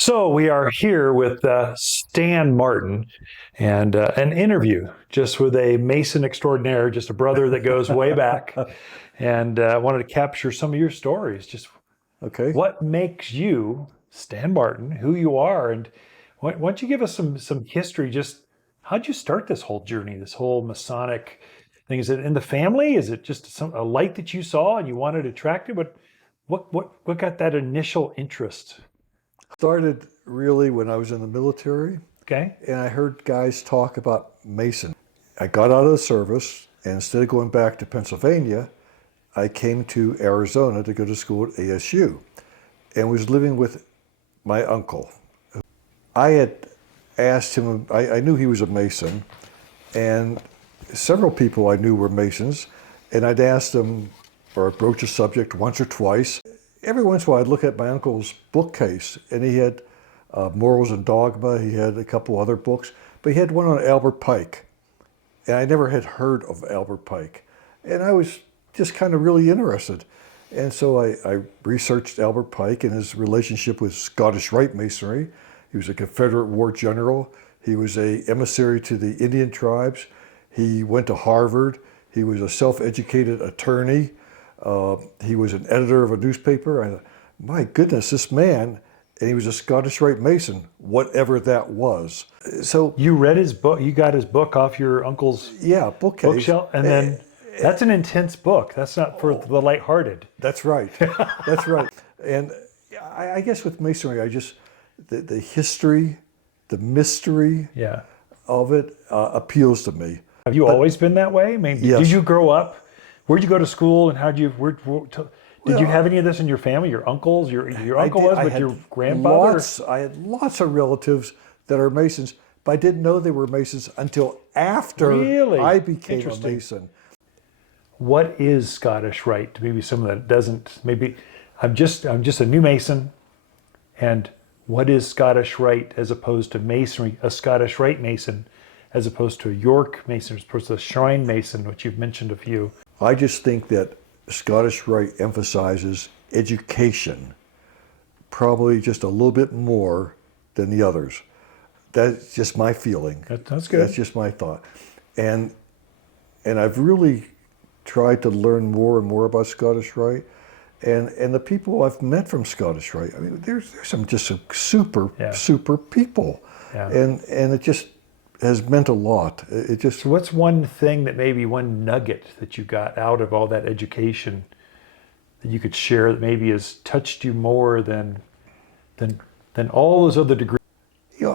So we are here with Stan Martin and an interview just with a Mason extraordinaire, just a brother that goes way back, and wanted to capture some of your stories. Just Okay. what makes you Stan Martin, who you are, and why don't you give us some history? Just how'd you start this whole journey, this whole Masonic thing? Is it in the family? Is it just a light that you saw and you wanted to attract it? But what got that initial interest? Started really when I was in the military, Okay. and I heard guys talk about Mason. I got out of the service, and instead of going back to Pennsylvania, I came to Arizona to go to school at ASU and was living with my uncle. I had asked him, I knew he was a Mason, and several people I knew were Masons, and I'd asked him or broach a subject once or twice. Every once in a while, I'd look at my uncle's bookcase, and he had Morals and Dogma. He had a couple other books, but he had one on Albert Pike, and I never had heard of Albert Pike, and I was just kind of really interested. And so I researched Albert Pike and his relationship with Scottish Rite Masonry. He was a Confederate war general. He was a emissary to the Indian tribes. He went to Harvard. He was a self-educated attorney. He was an editor of a newspaper. I thought, my goodness, this man, and he was a Scottish Rite Mason, whatever that was. So You read his book. You got his book off your uncle's yeah, bookcase. bookshelf, and then that's an intense book. That's not for the lighthearted. That's right. That's right. And I guess with Masonry, the history, the mystery Yeah. of it appeals to me. Have you always been that way? I mean, Yes. did you grow up? Where'd you go to school, and how did you? Did you Well, have any of this in your family? Your uncles, your uncle did- was I with had your grandfather. I had lots of relatives that are Masons, but I didn't know they were Masons until after Really? I became a Interesting. Mason. What is Scottish Rite? Maybe someone that doesn't. Maybe I'm just a new Mason, and what is Scottish Rite as opposed to Masonry? A Scottish Rite Mason, as opposed to a York Mason, as opposed to a Shrine Mason, which you've mentioned a few. I just think that Scottish Rite emphasizes education, probably just a little bit more than the others. That's just my feeling. That's good. That's just my thought. And I've really tried to learn more and more about Scottish Rite. And the people I've met from Scottish Rite, I mean, there's some super, Yeah. super people. Yeah. And it just has meant a lot. It just, So what's one thing that maybe one nugget that you got out of all that education that you could share that maybe has touched you more than all those other degrees?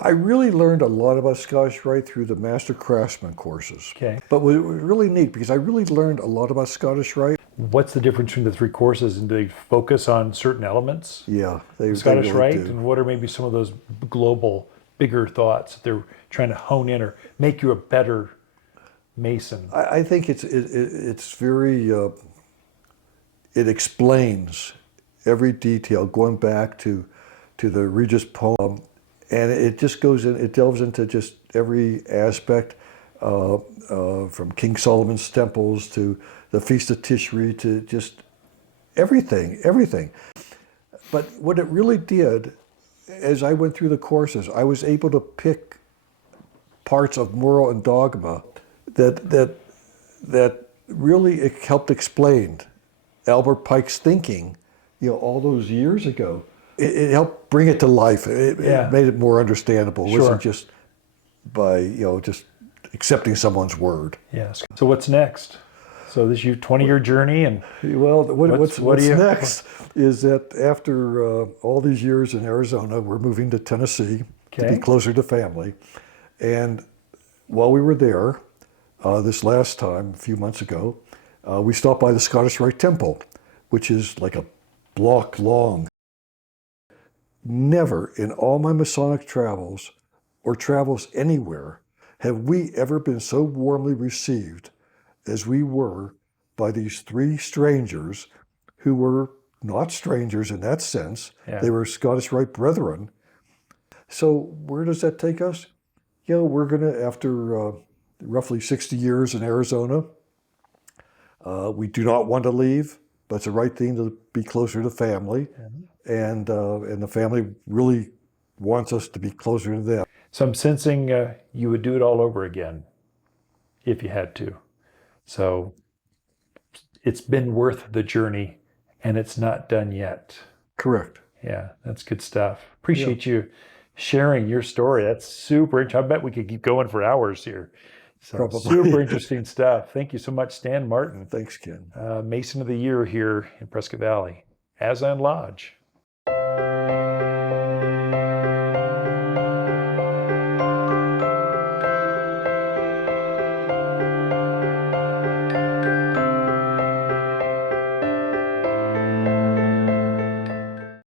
I really learned a lot about Scottish Rite through the Master Craftsman courses. Okay. But what was really neat, because I really learned a lot about Scottish Rite. What's the difference between the three courses, and do they focus on certain elements? Yeah, they Scottish really Rite, do. and what are maybe some of those global, bigger thoughts that they're trying to hone in or make you a better Mason? I think it's very, it explains every detail, going back to the Regis poem, and it just goes in, it delves into just every aspect, from King Solomon's temples to the Feast of Tishri to just everything. But what it really did, as I went through the courses, I was able to pick parts of Moral and Dogma that really helped explain Albert Pike's thinking, all those years ago. It helped bring it to life. Yeah. It made it more understandable. It Sure. wasn't just by, just accepting someone's word. Yes. So what's next? So this is your 20-year journey, and Well, what's what do you- next is that after all these years in Arizona, we're moving to Tennessee to Okay. be closer to family. And while we were there, this last time, a few months ago, we stopped by the Scottish Rite Temple, which is like a block long. Never in all my Masonic travels or travels anywhere have we ever been so warmly received as we were by these three strangers who were not strangers in that sense. Yeah. They were Scottish Rite brethren. So where does that take us? We're going to, after roughly 60 years in Arizona, we do not want to leave, but it's the right thing to be closer to family. And the family really wants us to be closer to them. So I'm sensing you would do it all over again if you had to. So it's been worth the journey, and it's not done yet. Correct. Yeah, that's good stuff. Appreciate you sharing your story. That's super interesting. I bet we could keep going for hours here. So Probably. super interesting stuff. Thank you so much, Stan Martin, Thanks, Ken. Mason of the Year here in Prescott Valley, Azan Lodge.